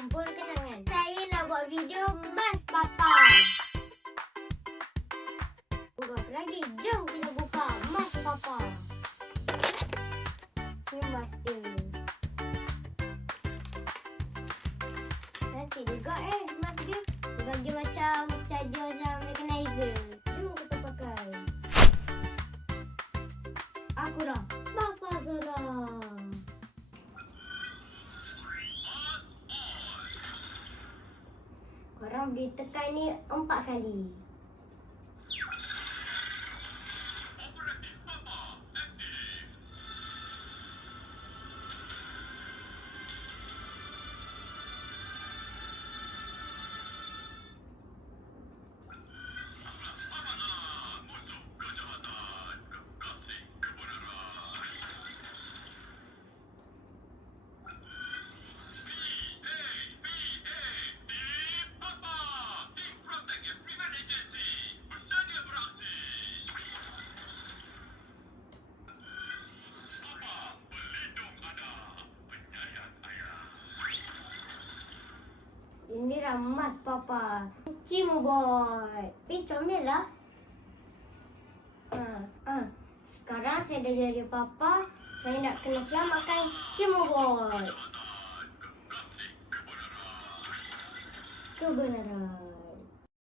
kumpul kenangan. Saya nak buat video Mas Papa. Tunggu apa lagi? Jom kita buka Mas Papa. Ini mas dia. Nanti juga eh mas. Dia bagi macam charger macam mechanizer. Jom kita pakai. Aku dah. Korang boleh tekan ni empat kali. Ini ramas papa. Cimu boy. Eh, comel lah. Ha, ha. Sekarang saya dah jadi papa. Saya nak kena selamatkan Cimu boy. Kebenaran.